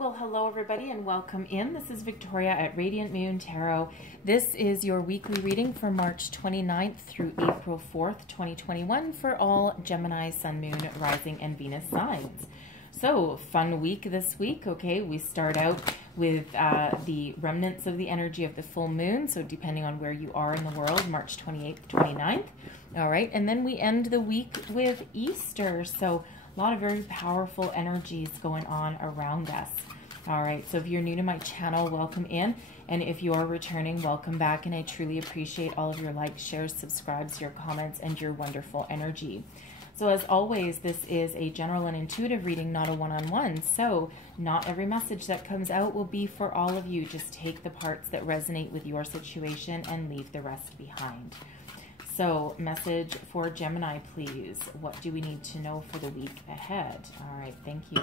Well, hello everybody and welcome in. This is Victoria at Radiant Moon Tarot. This is your weekly reading for March 29th through April 4th, 2021 for all Gemini, Sun, Moon, Rising, and Venus signs. So, fun week this week, okay? We start out with the remnants of the energy of the full moon, so depending on where you are in the world, March 28th, 29th. All right, and then we end the week with Easter, so a lot of very powerful energies going on around us. All right, so if you're new to my channel, welcome in. And if you are returning, welcome back. And I truly appreciate all of your likes, shares, subscribes, your comments, and your wonderful energy. So as always, this is a general and intuitive reading, not a one-on-one. So not every message that comes out will be for all of you. Just take the parts that resonate with your situation and leave the rest behind. So, message for Gemini, please. What do we need to know for the week ahead? All right, thank you.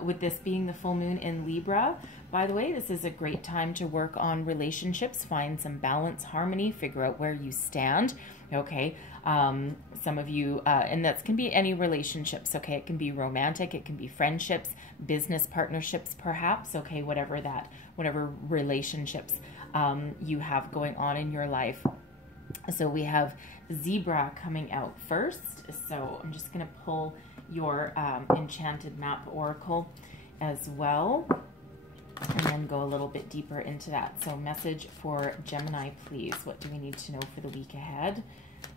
With this being the full moon in Libra, by the way, this is a great time to work on relationships, find some balance, harmony, figure out where you stand, okay? Some of you, and that can be any relationships, okay? It can be romantic, it can be friendships, business partnerships, perhaps, okay? Whatever relationships you have going on in your life. So we have Zebra coming out first. So I'm just going to pull your Enchanted Map Oracle as well, and then go a little bit deeper into that. So message for Gemini, please. What do we need to know for the week ahead?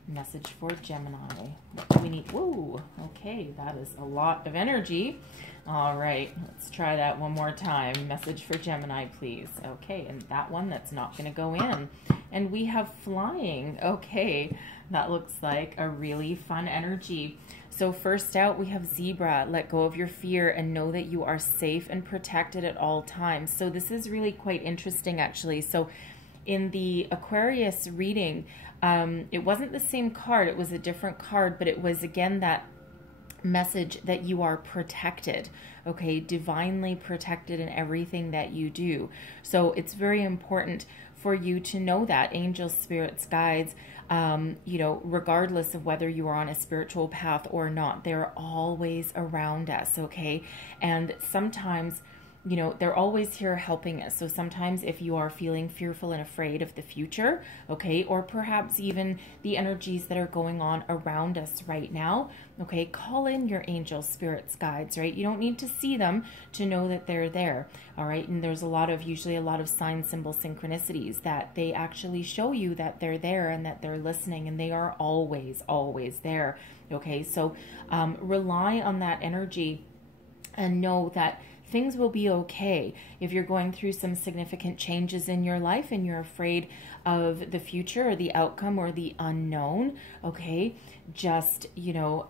Message for Gemini. What do we need? Whoa, okay, that is a lot of energy. All right, let's try that one more time. Message for Gemini, please. Okay, and that one, that's not going to go in. And we have flying. Okay, that looks like a really fun energy. So first out, we have Zebra. Let go of your fear and know that you are safe and protected at all times. So this is really quite interesting, actually. So in the Aquarius reading, it wasn't the same card. It was a different card, but it was, again, that message that you are protected, okay? Divinely protected in everything that you do. So it's very important for you to know that angels, spirits, guides, you know, regardless of whether you are on a spiritual path or not, they're always around us, okay? And sometimes, you know, they're always here helping us. So sometimes if you are feeling fearful and afraid of the future, okay, or perhaps even the energies that are going on around us right now, okay, call in your angels, spirits, guides, right? You don't need to see them to know that they're there, all right? And there's usually a lot of sign, symbol, synchronicities that they actually show you that they're there and that they're listening, and they are always, always there, okay? So rely on that energy and know that things will be okay. If you're going through some significant changes in your life and you're afraid of the future or the outcome or the unknown, okay, just, you know,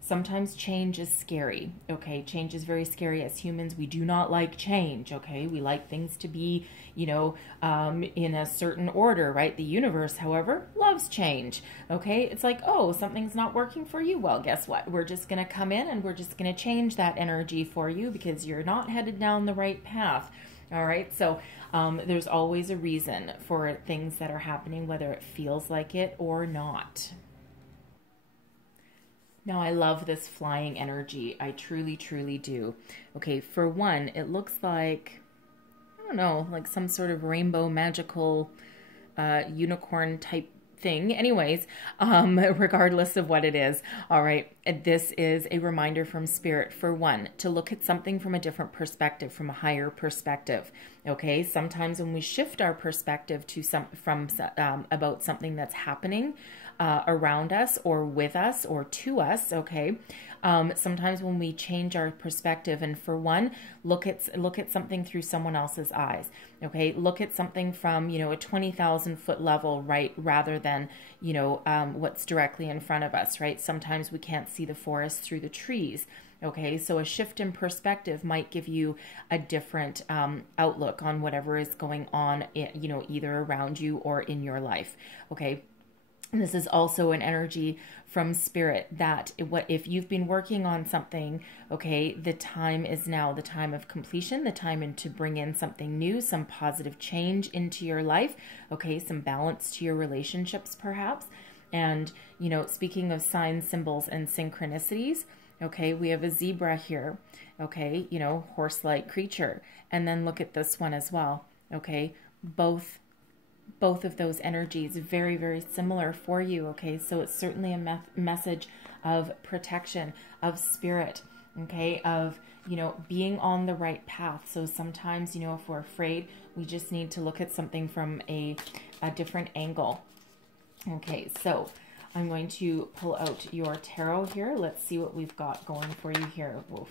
sometimes change is scary, okay? Change is very scary. As humans, we do not like change, okay? We like things to be, you know, in a certain order, right? The universe, however, loves change, okay? It's like, oh, something's not working for you. Well, guess what? We're just going to come in and we're just going to change that energy for you because you're not headed down the right path, all right? So there's always a reason for things that are happening, whether it feels like it or not. Now, I love this flying energy. I truly, truly do. Okay, for one, it looks like, I don't know, like some sort of rainbow magical unicorn type thing. Anyways, regardless of what it is, all right, this is a reminder from Spirit, for one, to look at something from a different perspective, from a higher perspective, okay? Sometimes when we shift our perspective to about something that's happening around us or with us or to us, okay? Sometimes when we change our perspective, and for one, look at something through someone else's eyes, okay? Look at something from, you know, a 20,000 foot level, right? Rather than, you know, what's directly in front of us, right? Sometimes we can't see the forest through the trees, okay? So a shift in perspective might give you a different outlook on whatever is going on, you know, either around you or in your life, okay? And this is also an energy from Spirit that if you've been working on something, okay, the time is now, the time of completion, the time to bring in something new, some positive change into your life, okay, some balance to your relationships perhaps. And, you know, speaking of signs, symbols, and synchronicities, Okay, we have a zebra here. Okay, you know, horse-like creature. And then look at this one as well. Okay, both of those energies very, very similar for you. Okay, so it's certainly a message of protection, of spirit, okay, of, you know, being on the right path. So sometimes, you know, if we're afraid, we just need to look at something from a different angle. Okay, so I'm going to pull out your tarot here. Let's see what we've got going for you here. Woof.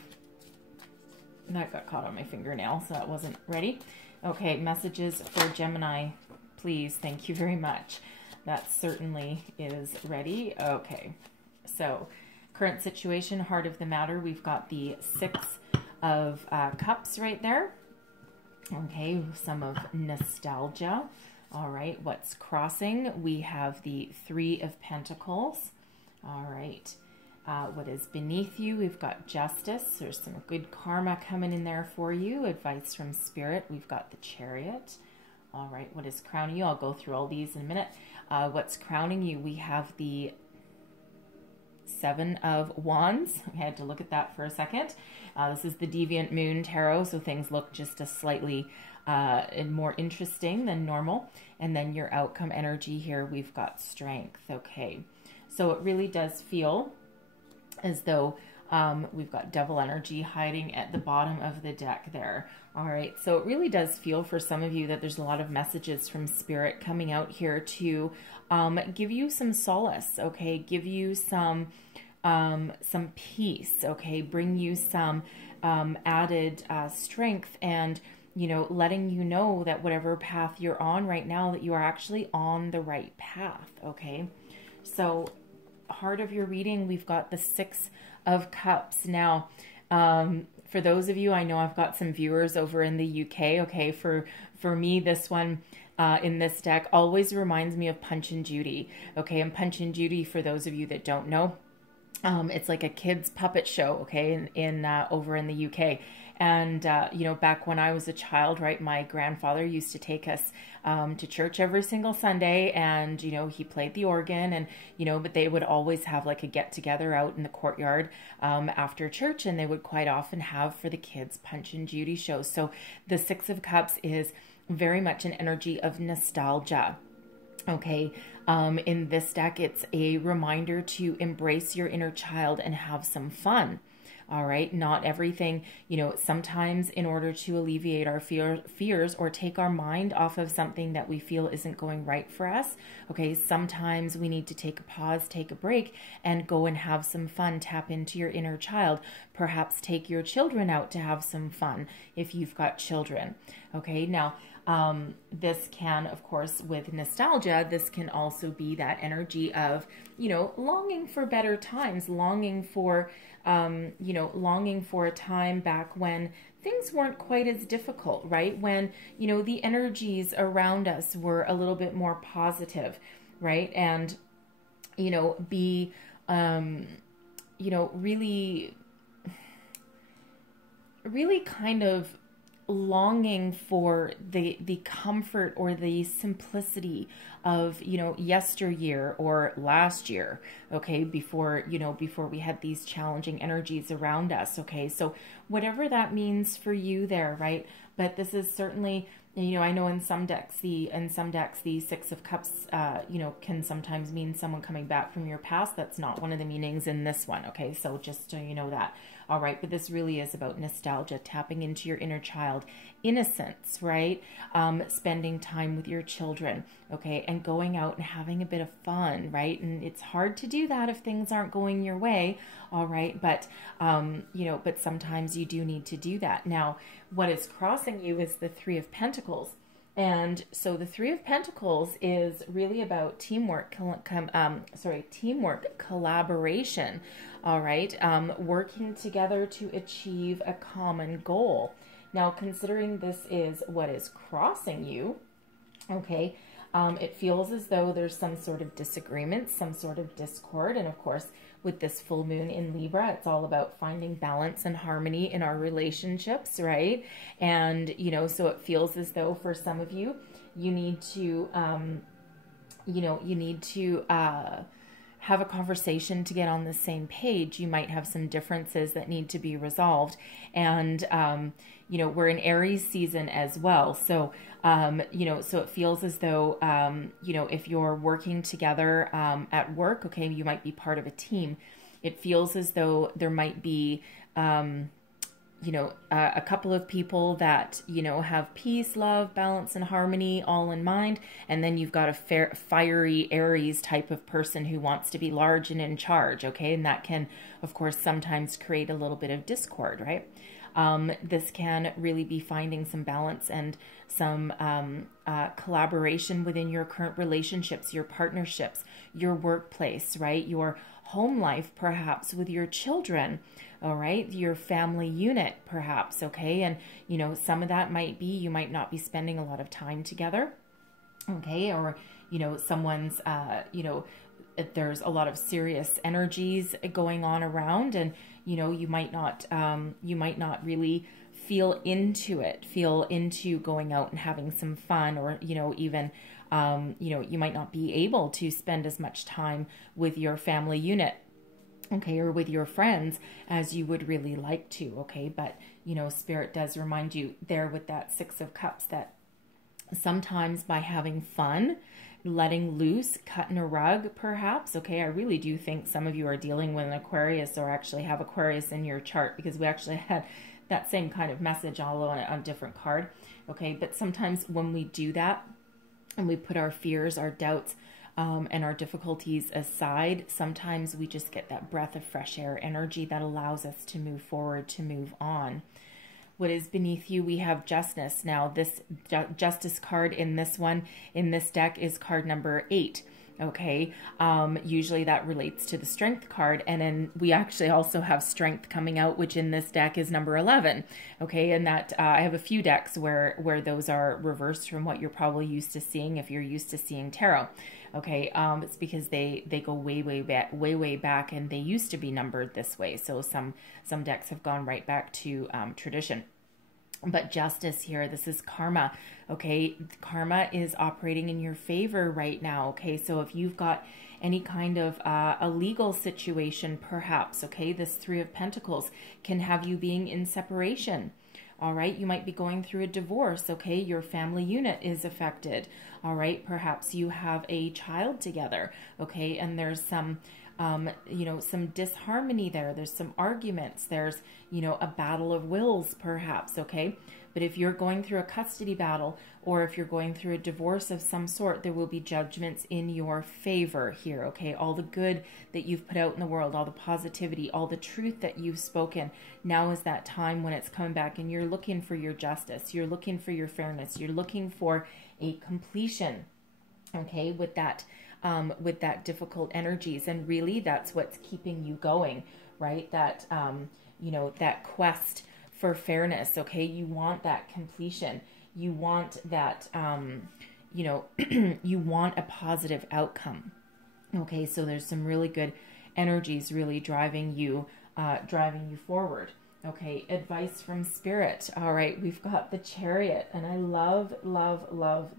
That got caught on my fingernail, so that wasn't ready. Okay, messages for Gemini, please. Thank you very much. That certainly is ready. Okay, so current situation, heart of the matter. We've got the Six of Cups right there. Okay, some of nostalgia. All right, what's crossing? We have the Three of Pentacles. All right, what is beneath you? We've got justice. There's some good karma coming in there for you. Advice from spirit. We've got the Chariot. All right, what is crowning you? I'll go through all these in a minute. What's crowning you? We have the Seven of Wands. I had to look at that for a second. This is the Deviant Moon Tarot, so things look just a slightly more interesting than normal. And then your outcome energy here, we've got strength. Okay, so it really does feel as though we've got devil energy hiding at the bottom of the deck there. All right, so it really does feel for some of you that there's a lot of messages from spirit coming out here to give you some solace, okay, give you some peace, okay, bring you some added strength, and, you know, letting you know that whatever path you're on right now, that you are actually on the right path, okay? So heart of your reading, we've got the Six of Cups. Now, for those of you, I know I've got some viewers over in the UK, okay? For me, this one in this deck always reminds me of Punch and Judy, okay? And Punch and Judy, for those of you that don't know, it's like a kid's puppet show, okay, over in the UK. And, you know, back when I was a child, right, my grandfather used to take us to church every single Sunday, and, you know, he played the organ, and, you know, but they would always have like a get-together out in the courtyard after church, and they would quite often have for the kids Punch and Judy shows. So the Six of Cups is very much an energy of nostalgia. Okay, in this deck, it's a reminder to embrace your inner child and have some fun. All right, not everything, you know, sometimes in order to alleviate our fears or take our mind off of something that we feel isn't going right for us, okay, sometimes we need to take a pause, take a break, and go and have some fun, tap into your inner child. Perhaps take your children out to have some fun if you've got children, okay? Now, this can, of course, with nostalgia, this can also be that energy of, you know, longing for better times, longing for, you know, longing for a time back when things weren't quite as difficult, right? When, you know, the energies around us were a little bit more positive, right? And, you know, be, you know, really kind of longing for the comfort or the simplicity of, you know, yesteryear or last year, okay, before, you know, before we had these challenging energies around us, okay? So whatever that means for you there, right? But this is certainly, you know, I know in some decks the Six of Cups, you know, can sometimes mean someone coming back from your past. That's not one of the meanings in this one, okay? So just so you know that. All right, but this really is about nostalgia, tapping into your inner child, innocence, right? Spending time with your children, okay? And going out and having a bit of fun, right? And it's hard to do that if things aren't going your way, all right? But, you know, but sometimes you do need to do that. Now, what is crossing you is the Three of Pentacles. And so the Three of Pentacles is really about teamwork, teamwork, collaboration, all right, working together to achieve a common goal. Now, considering this is what is crossing you, okay, it feels as though there's some sort of disagreement, some sort of discord, and of course, with this full moon in Libra, it's all about finding balance and harmony in our relationships, right? And, you know, so it feels as though for some of you, you need to, you know, you need to have a conversation to get on the same page. You might have some differences that need to be resolved. And, you know, we're in Aries season as well. So, you know, so it feels as though, you know, if you're working together at work, okay, you might be part of a team. It feels as though there might be, you know, a couple of people that, you know, have peace, love, balance, and harmony all in mind. And then you've got a fiery Aries type of person who wants to be large and in charge, okay? And that can, of course, sometimes create a little bit of discord, right? This can really be finding some balance and some collaboration within your current relationships, your partnerships, your workplace, right? Your home life, perhaps with your children, all right? Your family unit, perhaps, okay? And, you know, some of that might be, you might not be spending a lot of time together, okay? Or, you know, someone's, you know, there's a lot of serious energies going on around, and, you know, you might not really feel into going out and having some fun, or, you know, even, you know, you might not be able to spend as much time with your family unit, okay, or with your friends as you would really like to, okay? But, you know, Spirit does remind you there with that Six of Cups that sometimes by having fun, letting loose, cutting a rug, perhaps, okay? I really do think some of you are dealing with an Aquarius, or actually have Aquarius in your chart, because we actually had that same kind of message, although on a different card, okay? But sometimes when we do that, and we put our fears, our doubts, and our difficulties aside, sometimes we just get that breath of fresh air energy that allows us to move forward, to move on. What is beneath you? We have Justice. Now, this Justice card in this one, in this deck, is card number 8. Okay, usually that relates to the Strength card, and then we actually also have Strength coming out, which in this deck is number 11. Okay, and that I have a few decks where those are reversed from what you're probably used to seeing if you're used to seeing tarot. Okay, it's because they go way back, and they used to be numbered this way. So some decks have gone right back to tradition. But Justice here, this is karma, okay? Karma is operating in your favor right now, okay? So if you've got any kind of a legal situation, perhaps, okay? This Three of Pentacles can have you being in separation, all right? You might be going through a divorce, okay? Your family unit is affected, all right? Perhaps you have a child together, okay? And there's some you know, some disharmony there. There's some arguments. There's, you know, a battle of wills, perhaps, okay? But if you're going through a custody battle, or if you're going through a divorce of some sort, there will be judgments in your favor here, okay? All the good that you've put out in the world, all the positivity, all the truth that you've spoken, now is that time when it's coming back, and you're looking for your justice. You're looking for your fairness. You're looking for a completion, okay, with that difficult energies. And really that's what's keeping you going, right? That, you know, that quest for fairness, okay? You want that completion. You want that, you know, you want a positive outcome, okay? So there's some really good energies really driving you forward. Okay, advice from Spirit. All right, we've got the Chariot, and I love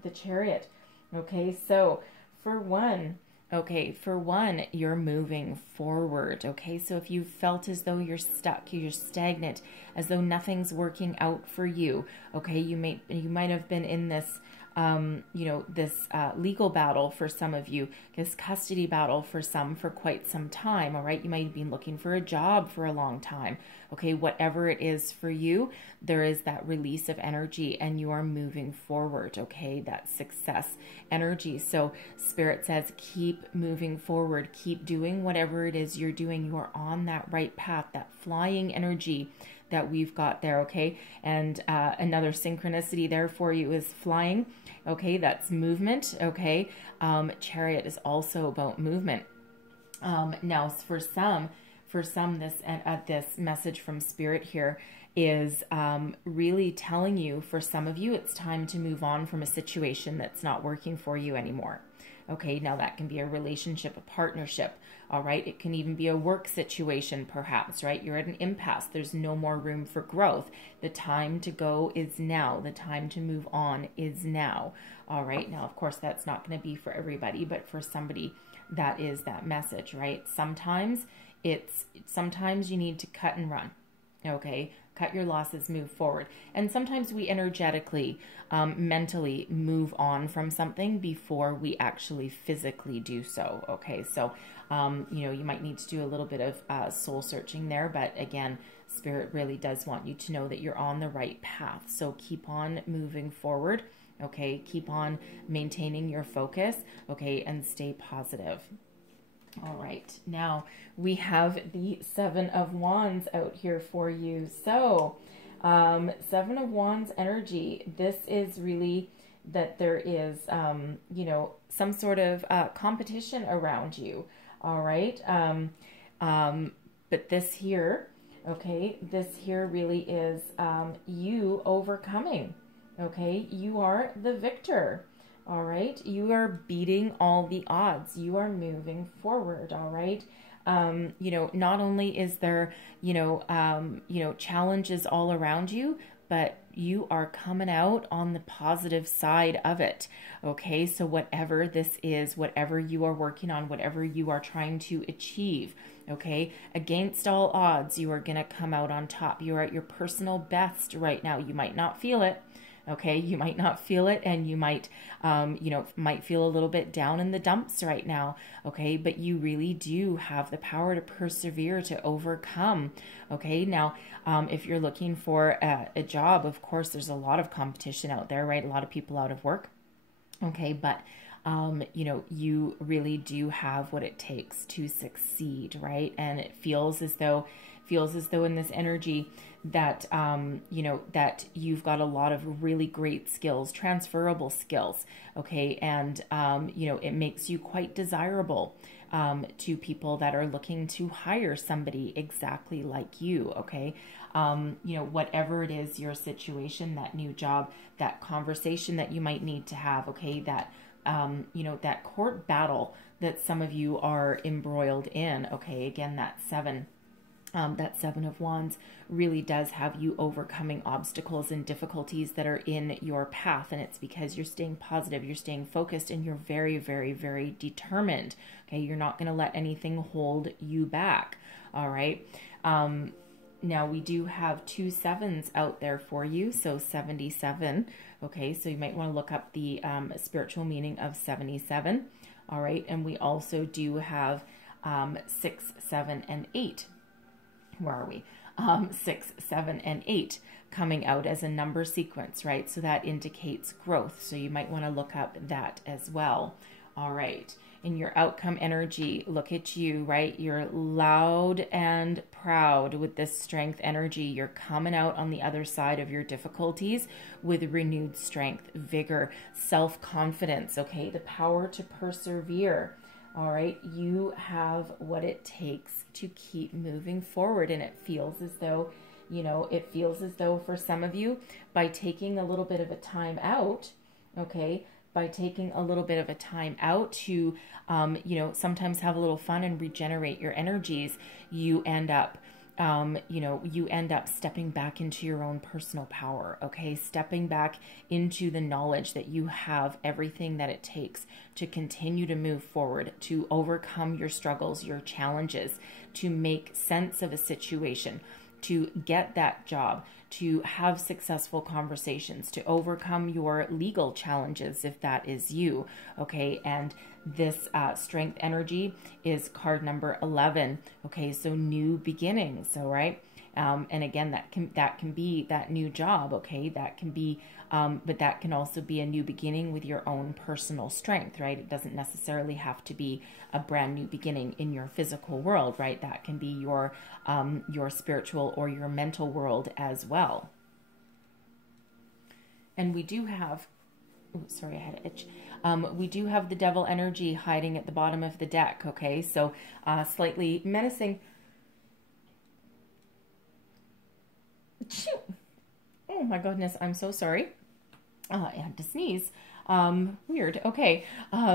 the Chariot. Okay, so for one, you're moving forward. Okay, so if you felt as though you're stuck, you're stagnant, as though nothing's working out for you, okay, you might have been in this, you know, this legal battle for some of you, this custody battle for some for quite some time. All right, you might have been looking for a job for a long time. Okay, whatever it is for you, there is that release of energy, and you are moving forward. Okay, that success energy. So Spirit says, keep moving forward, keep doing whatever it is you're doing. You are on that right path, that flying energy that we've got there. Okay, and another synchronicity there for you is flying. Okay, that's movement. Okay, Chariot is also about movement. Now for some, this message from Spirit here is really telling you, for some of you, it's time to move on from a situation that's not working for you anymore. Okay, now that can be a relationship, a partnership, all right? It can even be a work situation, perhaps, right? You're at an impasse. There's no more room for growth. The time to go is now. The time to move on is now, all right? Now, of course, that's not going to be for everybody, but for somebody that is that message, right? Sometimes you need to cut and run. Okay, cut your losses, move forward. And sometimes we energetically, mentally move on from something before we actually physically do so. Okay, so, you might need to do a little bit of soul searching there. But again, Spirit really does want you to know that you're on the right path. So keep on moving forward. Okay, keep on maintaining your focus. Okay, and stay positive. All right, now we have the Seven of Wands out here for you. So, Seven of Wands energy, this is really that there is, some sort of competition around you. All right, but this here, okay, this here really is you overcoming. Okay, you are the victor. All right, you are beating all the odds. You are moving forward. All right, not only is there, challenges all around you, but you are coming out on the positive side of it. Okay, so whatever this is, whatever you are working on, whatever you are trying to achieve, okay, against all odds, you are going to come out on top. You're at your personal best right now. You might not feel it. Okay, you might not feel it, and you might, might feel a little bit down in the dumps right now. Okay, but you really do have the power to persevere, to overcome. Okay, now, if you're looking for a job, of course, there's a lot of competition out there, right? A lot of people out of work. Okay, but you really do have what it takes to succeed, right? And it feels as though in this energy that, that you've got a lot of really great skills, transferable skills. Okay. And, it makes you quite desirable, to people that are looking to hire somebody exactly like you. Okay. Whatever it is, your situation, that new job, that conversation that you might need to have. Okay. That, that court battle that some of you are embroiled in. Okay. Again, that Seven of Wands really does have you overcoming obstacles and difficulties that are in your path. And it's because you're staying positive, you're staying focused, and you're very, very, very determined. Okay. You're not going to let anything hold you back. All right. Now we do have 2 sevens out there for you. So 77. Okay. So you might want to look up the spiritual meaning of 77. All right. And we also do have 6, 7, and 8. Where are we? 6, 7, and 8 coming out as a number sequence, right? So that indicates growth. So you might want to look up that as well. All right. In your outcome energy, look at you, right? You're loud and proud with this strength energy. You're coming out on the other side of your difficulties with renewed strength, vigor, self-confidence, okay? The power to persevere. All right, you have what it takes to keep moving forward. And it feels as though, for some of you, by taking a little bit of a time out, okay, by taking a little bit of a time out to, sometimes have a little fun and regenerate your energies, you end up stepping back into your own personal power, okay? Stepping back into the knowledge that you have everything that it takes to continue to move forward, to overcome your struggles, your challenges, to make sense of a situation, to get that job, to have successful conversations, to overcome your legal challenges if that is you, okay? And this strength energy is card number 11, okay? So new beginnings, all right? And again, that can be that new job, okay? That can be, but that can also be a new beginning with your own personal strength, right? It doesn't necessarily have to be a brand new beginning in your physical world, right? That can be your spiritual or your mental world as well. And we do have, oh, sorry, I had an itch. We do have the devil energy hiding at the bottom of the deck, okay? So slightly menacing. Oh my goodness, I'm so sorry. I had to sneeze. Weird. Okay.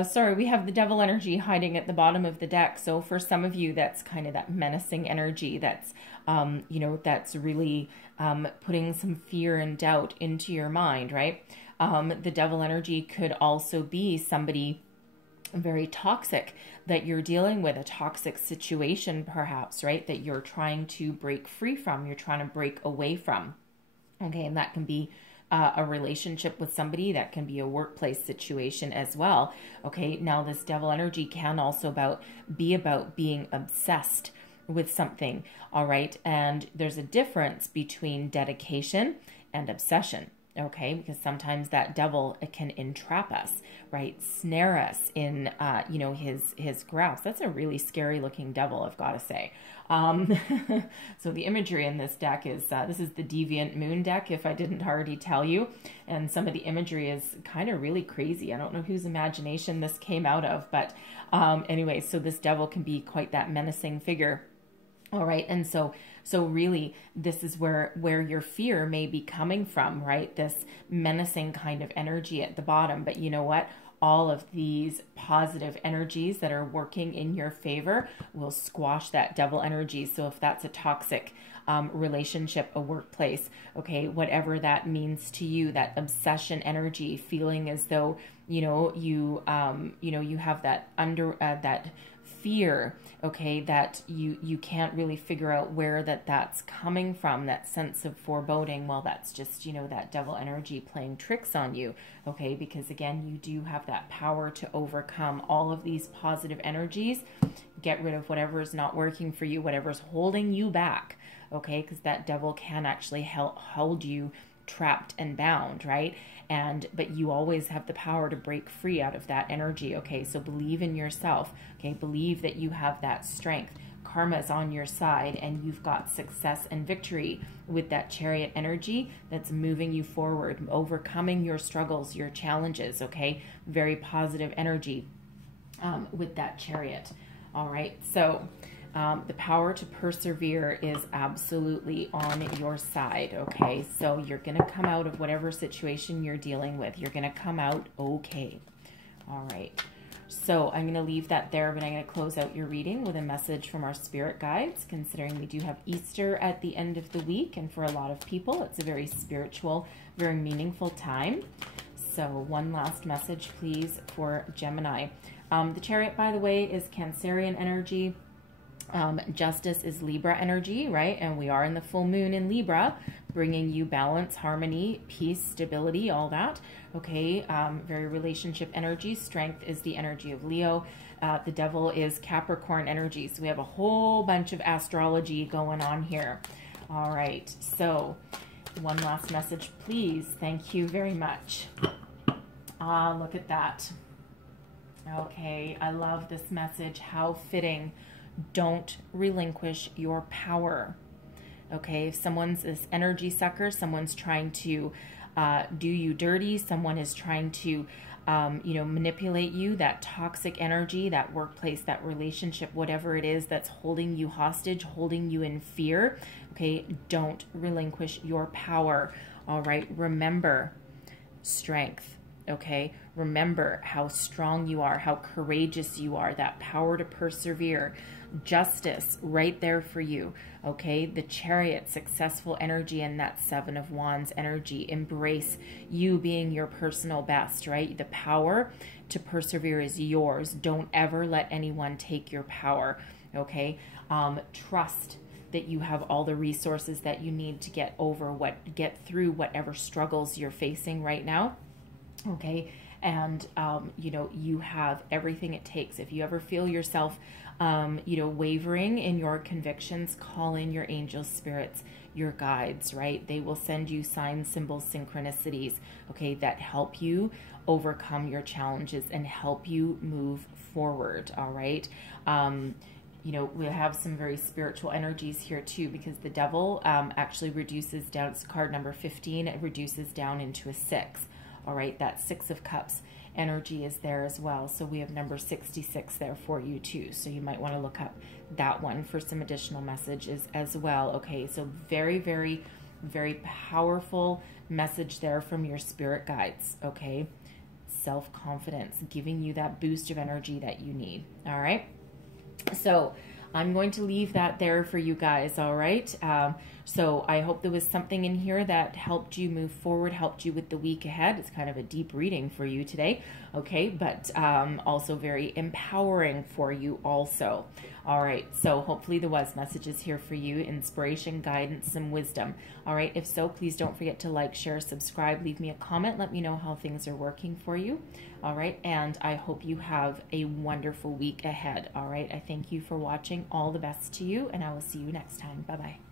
Sorry, we have the devil energy hiding at the bottom of the deck. So for some of you, that's kind of that menacing energy that's, that's really putting some fear and doubt into your mind, right? The devil energy could also be somebody very toxic that you're dealing with, a toxic situation perhaps, right, that you're trying to break free from, you're trying to break away from. Okay, and that can be a relationship with somebody, that can be a workplace situation as well. Okay, now this devil energy can also be about being obsessed with something, all right? And there's a difference between dedication and obsession. Okay, because sometimes that devil, it can entrap us, right? Snare us in, you know, his grasp. That's a really scary looking devil, I've got to say. So the imagery in this deck is, this is the Deviant Moon deck, if I didn't already tell you. And some of the imagery is kind of really crazy. I don't know whose imagination this came out of, but anyway, so this devil can be quite that menacing figure. All right, and so really, this is where your fear may be coming from, right? This menacing kind of energy at the bottom. But you know what? All of these positive energies that are working in your favor will squash that devil energy. So if that's a toxic relationship, a workplace, okay, whatever that means to you, that obsession energy, feeling as though, you know, you have that that fear, okay, that you can't really figure out where that's coming from, that sense of foreboding. Well, that's just, you know, that devil energy playing tricks on you, okay, because again, you do have that power to overcome all of these positive energies, get rid of whatever is not working for you, whatever's holding you back, okay, because that devil can actually hold you trapped and bound, right? But you always have the power to break free out of that energy, okay? So believe in yourself, okay? Believe that you have that strength. Karma is on your side, and you've got success and victory with that Chariot energy that's moving you forward, overcoming your struggles, your challenges, okay? Very positive energy with that Chariot, all right? So the power to persevere is absolutely on your side, okay? So you're going to come out of whatever situation you're dealing with. You're going to come out okay. All right. So I'm going to leave that there, but I'm going to close out your reading with a message from our spirit guides, considering we do have Easter at the end of the week, and for a lot of people, it's a very spiritual, very meaningful time. So one last message, please, for Gemini. The Chariot, by the way, is Cancerian energy. Justice is Libra energy, right? And we are in the full moon in Libra, bringing you balance, harmony, peace, stability, all that. Okay, very relationship energy. Strength is the energy of Leo. The devil is Capricorn energy. So we have a whole bunch of astrology going on here. All right, so one last message, please. Thank you very much. Look at that. Okay, I love this message. How fitting. Don't relinquish your power. Okay, if someone's this energy sucker, someone's trying to do you dirty, someone is trying to you know, manipulate you, that toxic energy, that workplace, that relationship, whatever it is that's holding you hostage, holding you in fear, okay, don't relinquish your power. All right, remember strength. Okay, remember how strong you are, how courageous you are, that power to persevere. Justice right there for you, okay? The Chariot, successful energy, and that Seven of Wands energy. Embrace you being your personal best, right? The power to persevere is yours. Don't ever let anyone take your power, okay? Trust that you have all the resources that you need to get through whatever struggles you're facing right now, okay? And, you know, you have everything it takes. If you ever feel yourself, you know, wavering in your convictions, call in your angels, spirits, your guides, right? They will send you signs, symbols, synchronicities, okay, that help you overcome your challenges and help you move forward, all right? You know, we have some very spiritual energies here too, because the devil actually reduces down, it's card number 15, it reduces down into a 6. All right, that 6 of Cups energy is there as well. So we have number 66 there for you too. So you might want to look up that one for some additional messages as well. Okay, so very, very, very powerful message there from your spirit guides. Okay, self-confidence, giving you that boost of energy that you need. All right, so I'm going to leave that there for you guys, all right? So I hope there was something in here that helped you move forward, helped you with the week ahead. It's kind of a deep reading for you today, okay, but also very empowering for you also. All right, so hopefully there was messages here for you, inspiration, guidance, some wisdom. All right, if so, please don't forget to like, share, subscribe, leave me a comment, let me know how things are working for you. All right, and I hope you have a wonderful week ahead. All right, I thank you for watching. All the best to you, and I will see you next time. Bye-bye.